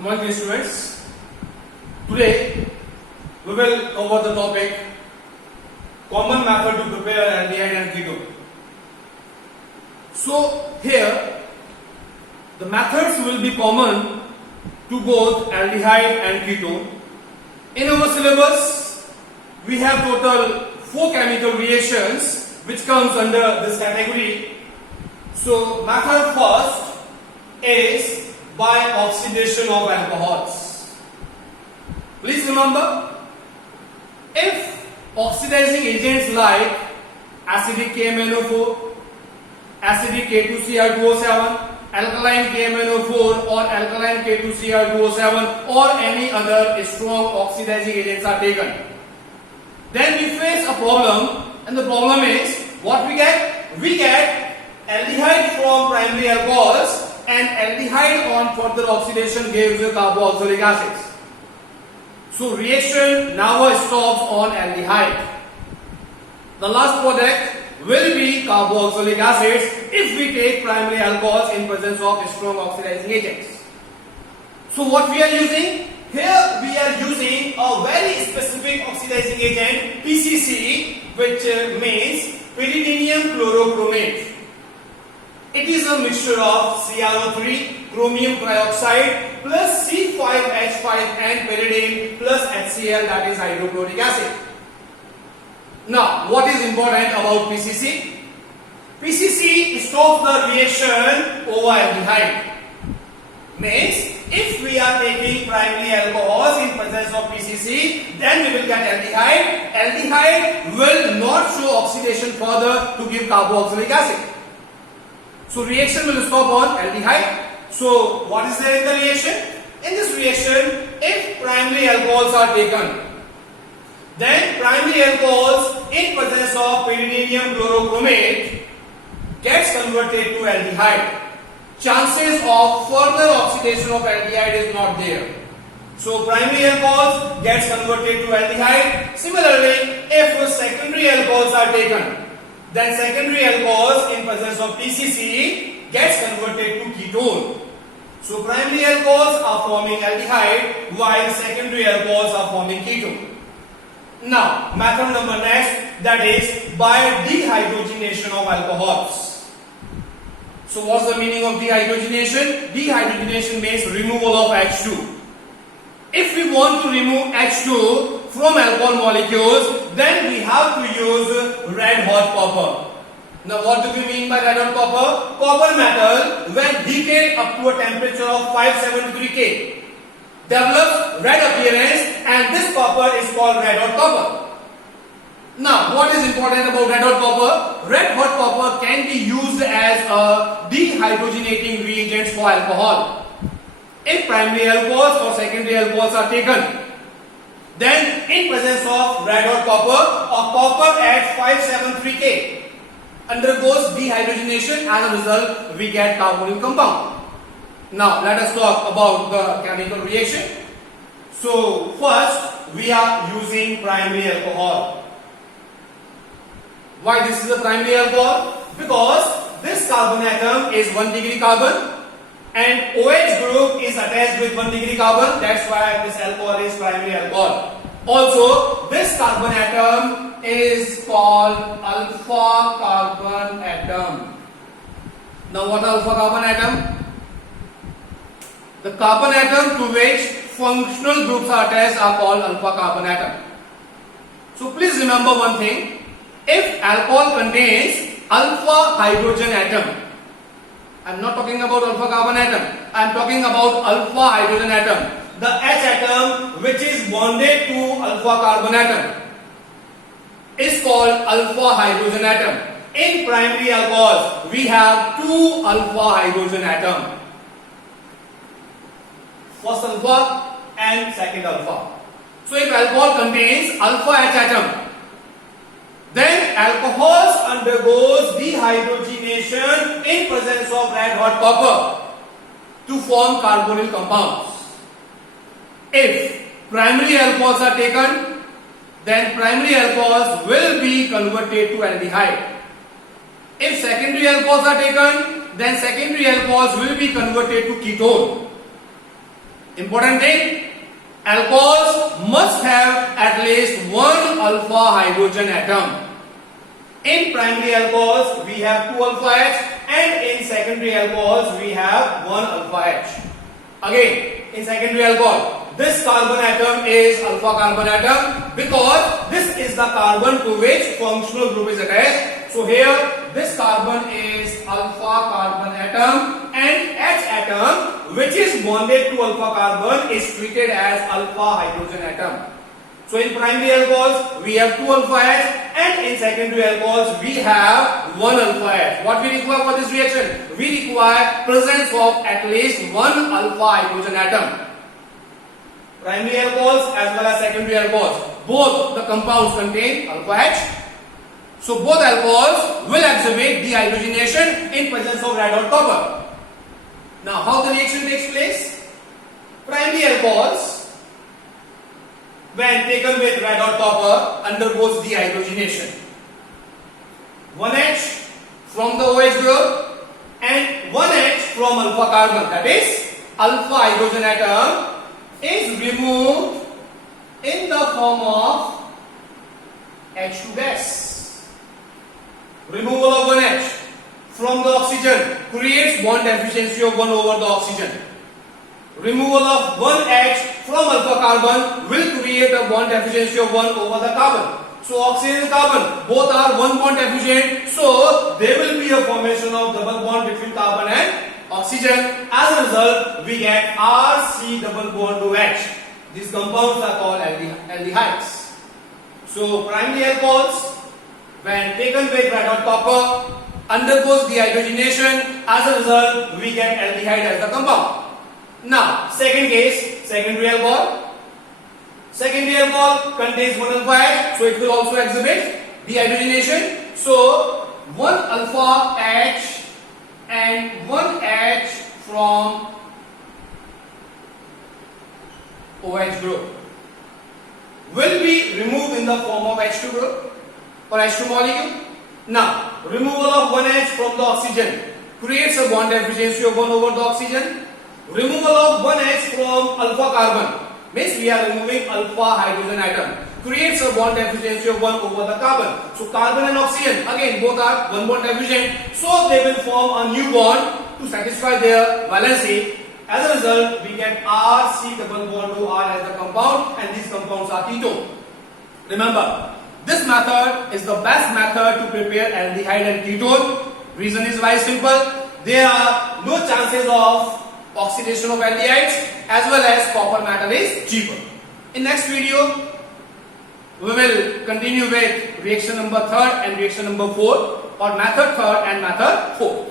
Good morning, students. Today we will cover the topic common method to prepare aldehyde and ketone. So here the methods will be common to both aldehyde and ketone. In our syllabus we have total 4 chemical reactions which comes under this category. So method first is by oxidation of alcohols. Please remember, if oxidizing agents like acidic KMnO4, acidic K2Cr2O7, alkaline KMnO4 or alkaline K2Cr2O7 or any other strong oxidizing agents are taken, then we face a problem, and the problem is what we get? We get aldehyde from primary alcohols, and aldehyde on further oxidation gives carboxylic acids. So reaction now stops on aldehyde. The last product will be carboxylic acids if we take primary alcohols in presence of strong oxidizing agents. So what we are using? Here we are using a very specific oxidizing agent PCC, which means pyridinium chlorochromate. It is a mixture of CrO3, chromium trioxide plus C5H5 and pyridine plus HCl, that is hydrochloric acid. Now, what is important about PCC? PCC stops the reaction over aldehyde. Means, if we are taking primary alcohols in presence of PCC, then we will get aldehyde. Aldehyde will not show oxidation further to give carboxylic acid. So reaction will stop on aldehyde. So what is there in the reaction? In this reaction, if primary alcohols are taken, then primary alcohols in presence of pyridinium chlorochromate gets converted to aldehyde. Chances of further oxidation of aldehyde is not there. So primary alcohols gets converted to aldehyde. Similarly, if secondary alcohols are taken, then secondary alcohols in presence of PCC gets converted to ketone. So primary alcohols are forming aldehyde while secondary alcohols are forming ketone. Now method number next, that is by dehydrogenation of alcohols. So what's the meaning of dehydrogenation? Dehydrogenation means removal of H2. If we want to remove H2 from alcohol molecules, then we have to use red hot copper. Now what do we mean by red hot copper? Copper metal, when heated up to a temperature of 573 K, develops red appearance, and this copper is called red hot copper. Now what is important about red hot copper? Red hot copper can be used as a dehydrogenating reagent for alcohol. If primary alcohols or secondary alcohols are taken, then in presence of red hot copper, or copper at 573 K undergoes dehydrogenation. As a result, we get carbonyl compound. Now let us talk about the chemical reaction. So first we are using primary alcohol. Why this is a primary alcohol? Because this carbon atom is 1 degree carbon, and OH group is attached with 1 degree carbon. That's why this alcohol is primary alcohol. Also, this carbon atom is called alpha carbon atom. Now what is alpha carbon atom? The carbon atom to which functional groups are attached are called alpha carbon atom. So please remember one thing. If alcohol contains alpha hydrogen atom, I am not talking about alpha carbon atom, I am talking about alpha hydrogen atom. The H atom which is bonded to alpha carbon atom is called alpha hydrogen atom. In primary alcohols, we have 2 alpha hydrogen atom. First alpha and second alpha. So if alcohol contains alpha H atom, then alcohols undergoes dehydrogenation in presence of red hot copper to form carbonyl compounds. If primary alcohols are taken, then primary alcohols will be converted to aldehyde. If secondary alcohols are taken, then secondary alcohols will be converted to ketone. Important thing, alcohols must have at least one alpha hydrogen atom. In primary alcohols we have 2 alpha H, and in secondary alcohols we have 1 alpha H. Again, in secondary alcohol, this carbon atom is alpha carbon atom because this is the carbon to which functional group is attached. So here this carbon is alpha carbon atom, and H atom which is bonded to alpha carbon is treated as alpha hydrogen atom. So in primary alcohols we have 2 alpha H, and in secondary alcohols we have 1 alpha H. What we require for this reaction? We require presence of at least 1 alpha hydrogen atom. Primary alcohols as well as secondary alcohols, both the compounds contain alpha H. So both alcohols will exhibit dehydrogenation in presence of red or copper. Now how the reaction takes place? Primary alcohols, when taken with red or copper, undergoes dehydrogenation. 1H from the OH group and 1H from alpha carbon, that is alpha hydrogen atom, is removed in the form of H2 gas. Removal of 1H from the oxygen creates bond efficiency of 1 over the oxygen. Removal of 1H from alpha carbon will create a bond efficiency of 1 over the carbon. So oxygen and carbon both are 1 bond efficient, so there will be a formation of double bond between carbon and oxygen. As a result, we get RC double bond to H. These compounds are called aldehydes. So primary alcohols, when taken with red or copper, undergoes dehydrogenation. As a result, we get aldehyde as the compound. Now, second case, secondary alcohol. Secondary alcohol contains 1 alpha H, so it will also exhibit dehydrogenation. So 1 alpha H and 1 H from OH group will be removed in the form of H2 group or H2 molecule. Now, removal of 1H from the oxygen creates a bond efficiency of 1 over the oxygen. Removal of 1H from alpha carbon means we are removing alpha hydrogen atom, creates a bond efficiency of 1 over the carbon. So carbon and oxygen again both are 1 bond efficient, so they will form a new bond to satisfy their valency. As a result, we get RC double bond to R as the compound, and these compounds are ketone. Remember, this method is the best method to prepare aldehyde and ketone. Reason is very simple. There are no chances of oxidation of aldehydes, as well as copper metal is cheaper. In next video, we will continue with reaction number 3rd and reaction number 4, or method 3rd and method 4.